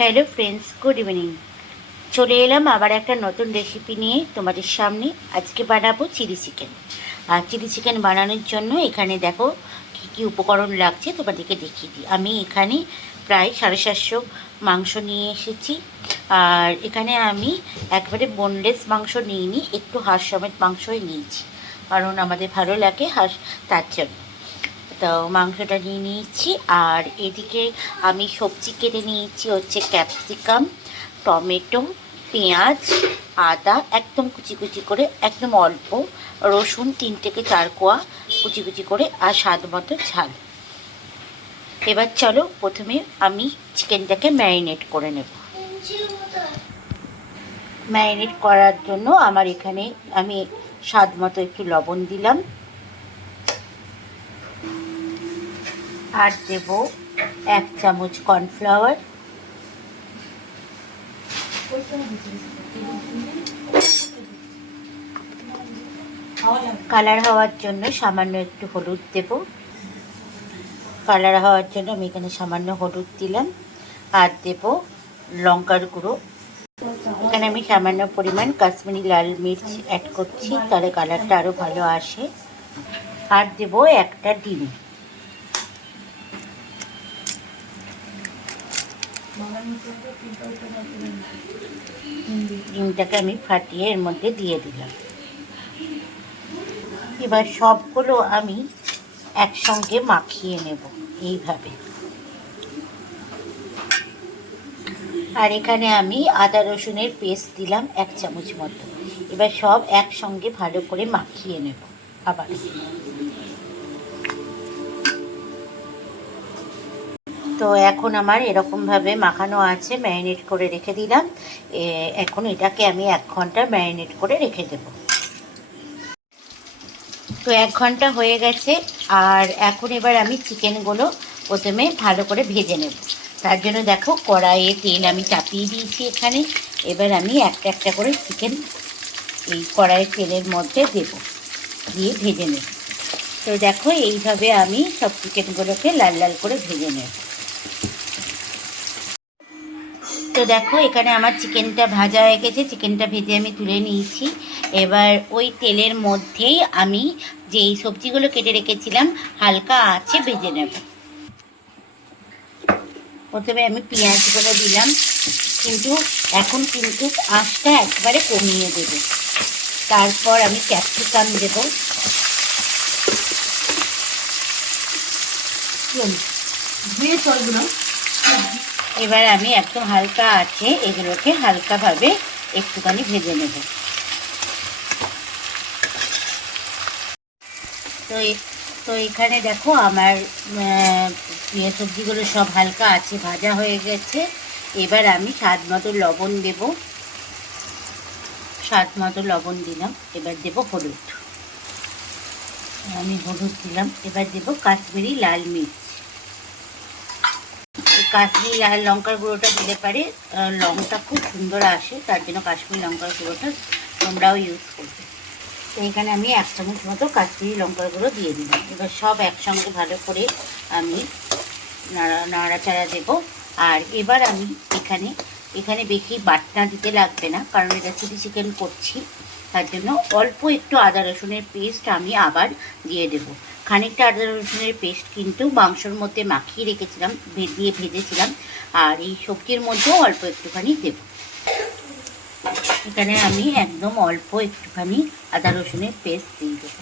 Hello friends good evening চলে এলাম আবার একটা নতুন রেসিপি নিয়ে তোমাদের সামনে। আজকে বানাবো চিলি চিকেন আর চিলি চিকেন বানানোর জন্য এখানে দেখো কী কী উপকরণ লাগছে, তোমাদেরকে দেখিয়ে দিই। আমি এখানে প্রায় সাড়ে সাতশো মাংস নিয়ে এসেছি। আর এখানে আমি একবারে বোনলেস মাংস নিইনি, একটু হাঁস সমেত মাংসই নিয়েছি। কারণ আমাদের ভালো লাগে হাঁস তার জন্য। তো মাংসটা নিয়ে নিয়েছি। আর এদিকে আমি সবজি কেটে নিয়েছি হচ্ছে ক্যাপসিকাম, টমেটো, পেঁয়াজ, আদা, একদম কুচি কুচি করে, একদম অল্প, রসুন, তিন থেকে চার কোয়া কুচি কুচি করে আর স্বাদ মতো ঝাল। এবার চলো প্রথমে আমি চিকেনটাকে ম্যারিনেট করে নেব। ম্যারিনেট করার জন্য আমার এখানে আমি স্বাদ মতো একটু লবণ দিলাম। আর দেব এক চামচ কর্নফ্লাওয়ার। কালার হওয়ার জন্য সামান্য একটু হলুদ দেব। কালার হওয়ার জন্য আমি এখানে সামান্য হলুদ দিলাম। আর দেব লঙ্কার গুঁড়ো। এখানে আমি সামান্য পরিমাণ কাশ্মীরি লাল মির্চ অ্যাড করছি, তাহলে কালারটা আরও ভালো আসে। আর দেব একটা ডিম। ডিমটাকে আমি ফাটিয়ে এর মধ্যে দিয়ে দিলাম। এবার সবগুলো আমি একসঙ্গে মাখিয়ে নেব এইভাবে। আর এখানে আমি আদা রসুনের পেস্ট দিলাম এক চামচ মতো। এবার সব একসঙ্গে ভালো করে মাখিয়ে নেব আবার। তো এখন আমার এরকমভাবে মাখানো আছে, ম্যারিনেট করে রেখে দিলাম। এখন এটাকে আমি এক ঘণ্টা ম্যারিনেট করে রেখে দেব। তো এক ঘণ্টা হয়ে গেছে, আর এখন এবার আমি চিকেনগুলো প্রথমে ভালো করে ভেজে নেব। তার জন্য দেখো কড়াইয়ে তেল আমি চাপিয়ে দিয়েছি এখানে। এবার আমি একটা একটা করে চিকেন এই কড়াইয়ের তেলের মধ্যে দেব, দিয়ে ভেজে নেব। তো দেখো এইভাবে আমি সব চিকেনগুলোকে লাল লাল করে ভেজে নেব। তো দেখো, এখানে আমার চিকেনটা ভাজা হয়ে গেছে। চিকেনটা ভেজে আমি তুলে নিয়েছি। এবার ওই তেলের মধ্যেই আমি যেই সবজিগুলো কেটে রেখেছিলাম, হালকা আছে ভেজে নেব। প্রথমে আমি পেঁয়াজগুলো দিলাম, কিন্তু এখন কিন্তু আঁচটা একবারে কমিয়ে দেব। তারপর আমি ক্যাপসিকাম দেব। এবার আমি একদম হালকা আছে এগুলোকে হালকাভাবে একটুখানি ভেজে নেব। তো তো এখানে দেখো আমার ইয়ে সবজিগুলো সব হালকা আছে, ভাজা হয়ে গেছে। এবার আমি স্বাদ মতো লবণ দেব। স্বাদ মতো লবণ দিলাম। এবার দেব হলুদ। আমি হলুদ দিলাম। এবার দেব কাশ্মীরি লাল মির্চ। কাশ্মীরি লঙ্কার গুঁড়োটা দিলে পারে। লংটা খুব সুন্দর আসে, তার জন্য কাশ্মীরি লঙ্কার গুঁড়োটা তোমরাও ইউজ করবে। তো এখানে আমি এক চামচ মতো কাশ্মীরি লঙ্কার গুঁড়ো দিয়ে দিলাম। এবার সব একসঙ্গে ভালো করে আমি নাড়া, নাড়াচাড়া দেবো। আর এবার আমি এখানে এখানে বেশি বাটনা দিতে লাগবে না, কারণ এটা চিলি চিকেন করছি। তার জন্য অল্প একটু আদা রসুনের পেস্ট আমি আবার দিয়ে দেব। খানিকটা আদা রসুনের পেস্ট কিন্তু মাংসর মধ্যে মাখিয়ে রেখেছিলাম দিয়ে ভেজেছিলাম, আর এই সবজির মধ্যেও অল্প একটুখানি দেবো। এখানে আমি একদম অল্প একটুখানি আদা রসুনের পেস্ট দিয়ে দেবো।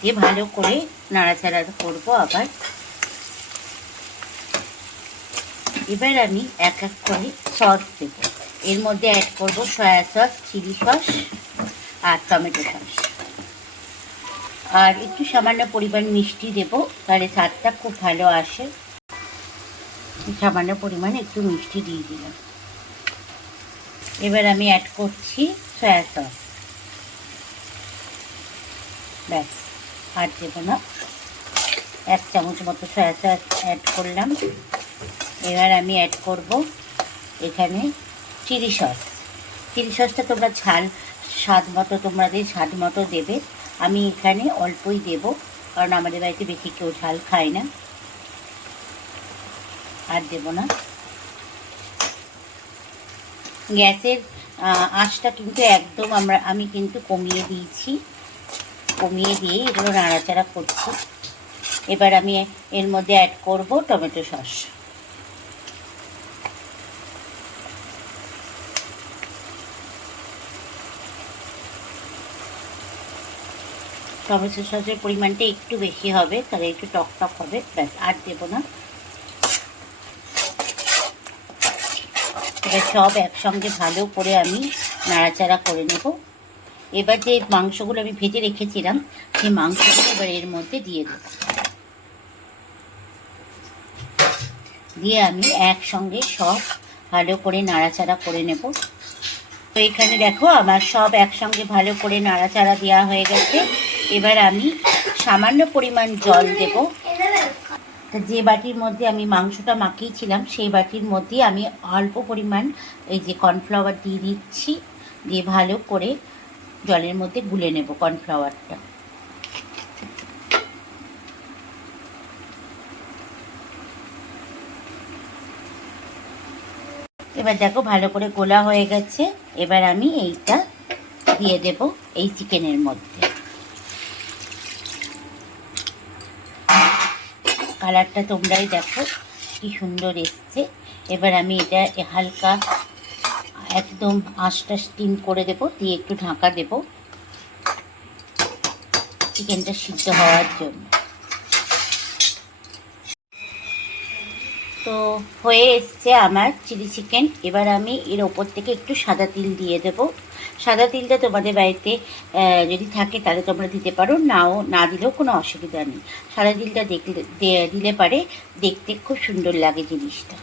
দিয়ে ভালো করে নাড়াচাড়া করব আবার। এবার আমি এক এক করে সস দেব। এর মধ্যে অ্যাড করব সয়া সস চিলি সস আর টমেটো সস। আর একটু সামান্য পরিমাণ মিষ্টি দেব, তাহলে স্বাদটা খুব ভালো আসে। সামান্য পরিমাণে একটু মিষ্টি দিয়ে দিলাম। এবার আমি অ্যাড করছি সয়া সস ব্যাস, আর দেবো না। এক চামচ মতো সয়া সস অ্যাড করলাম। এবার আমি অ্যাড করব এখানে চিলি সস চিলি সসটা তোমরা ঝাল স্বাদ মতো তোমাদের স্বাদ মতো দেবে। আমি এখানে অল্পই দেব, কারণ আমাদের বাড়িতে বেশি কেউ ঝাল খায় না। আর দেব না। গ্যাসের আঁচটা কিন্তু একদম আমরা, আমি কিন্তু কমিয়ে দিয়েছি। কমিয়ে দিয়ে এগুলো নাড়াচাড়া করছি। এবার আমি এর মধ্যে অ্যাড করব টমেটো সস। টমেটো সসের পরিমাণটা একটু বেশি হবে, তাহলে একটু টক টক হবে, ব্যাস, আর দেবো না। এবার সব একসঙ্গে ভালো করে আমি নাড়াচাড়া করে নেব। এবার যে মাংসগুলো আমি ভেজে রেখেছিলাম, সেই মাংসগুলো এবার এর মধ্যে দিয়ে দেব। দিয়ে আমি একসঙ্গে সব ভালো করে নাড়াচাড়া করে নেব। তো এখানে দেখো, আমার সব একসঙ্গে ভালো করে নাড়াচাড়া দেওয়া হয়ে গেছে। এবার আমি সামান্য পরিমাণ জল দেব। তা যে বাটির মধ্যে আমি মাংসটা মাখিয়েছিলাম, সেই বাটির মধ্যে আমি অল্প পরিমাণ এই যে কর্নফ্লাওয়ার দিয়ে দিচ্ছি, দিয়ে ভালো করে জলের মধ্যে গুলে নেব কর্নফ্লাওয়ারটা। এবার দেখো ভালো করে গোলা হয়ে গেছে, এবার আমি এইটা দিয়ে দেব এই চিকেনের মধ্যে। কালারটা তোমরাই দেখো, কি সুন্দর এসছে। এবার আমি এটা হালকা একদম আঁশটা স্টিম করে দেব, দিয়ে একটু ঢাকা দেব। চিকেনটা সিদ্ধ হওয়ার জন্য। তো হয়ে এসছে আমার চিলি চিকেন। এবার আমি এর ওপর থেকে একটু সাদা তিল দিয়ে দেব। সাদা তিলটা তোমাদের বাড়িতে যদি থাকে তাহলে তোমরা দিতে পারো। নাও, না দিলেও কোনো অসুবিধা নেই। সাদা তিলটা দেখলে দিলে পারে। দেখতে খুব সুন্দর লাগে জিনিসটা।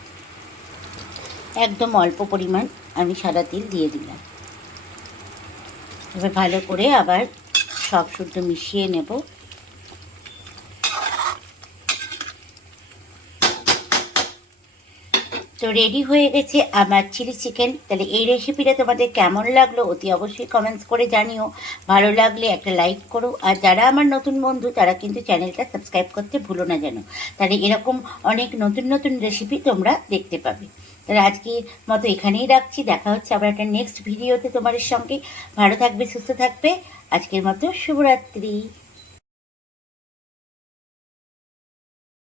একদম অল্প পরিমাণ আমি সাদা তিল দিয়ে দিলাম। এবার ভালো করে আবার সব শুদ্ধ মিশিয়ে নেব। তো রেডি হয়ে গেছে আমার চিলি চিকেন তাহলে এই রেসিপিটা তোমাদের কেমন লাগল অতি অবশ্যই কমেন্টস করে জানিও। ভালো লাগলে একটা লাইক করো। আর যারা আমার নতুন বন্ধু, তারা কিন্তু চ্যানেলটা সাবস্ক্রাইব করতে ভুলো না যেন। তাহলে এরকম অনেক নতুন নতুন রেসিপি তোমরা দেখতে পাবে। তাহলে আজকে মতো এখানেই রাখছি। দেখা হচ্ছে আবার একটা নেক্সট ভিডিওতে তোমাদের সঙ্গে। ভালো থাকবে, সুস্থ থাকবে। আজকের মতো শুভরাত্রি।